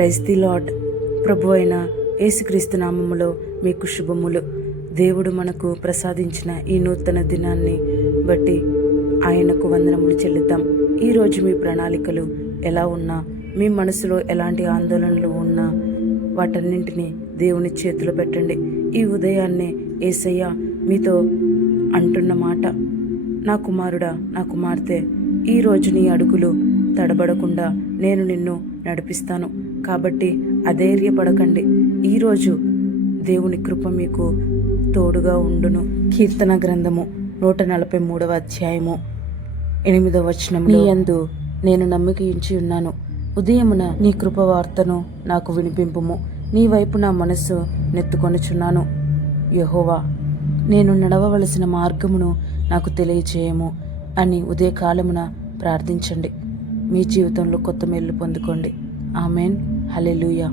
Praise the lord. ప్రభు అయిన యేసుక్రీస్తు నామములో మీకు శుభములు. దేవుడు మనకు ప్రసాదించిన ఈ నూతన దినాన్ని బట్టి ఆయనకు వందనములు చెల్లిద్దాం. ఈరోజు మీ ప్రణాళికలు ఎలా ఉన్నా, మీ మనసులో ఎలాంటి ఆందోళనలు ఉన్నా వాటన్నింటినీ దేవుని చేతిలో పెట్టండి. ఈ ఉదయాన్నే యేసయ్య మీతో అంటున్న మాట, నా కుమారుడా, నా కుమార్తె, ఈరోజు నీ అడుగులు తడబడకుండా నేను నిన్ను నడిపిస్తాను. కాబట్టి అధైర్యపడకండి. ఈరోజు దేవుని కృప మీకు తోడుగా ఉండును. కీర్తన గ్రంథము 143వ అధ్యాయము 8వ వచనం, నీ యందు నేను నమ్మిక ఉంచి ఉన్నాను. ఉదయమున నీ కృపవార్తను నాకు వినిపింపుము. నీ వైపు నా మనస్సు నెత్తుకొనుచున్నాను. యెహోవా, నేను నడవవలసిన మార్గమును నాకు తెలియచేయము అని ఉదయకాలమున ప్రార్థించండి. మీ జీవితంలో కొత్త మేలు పొందుకోండి. ఆమెన్. హల్లెలూయా.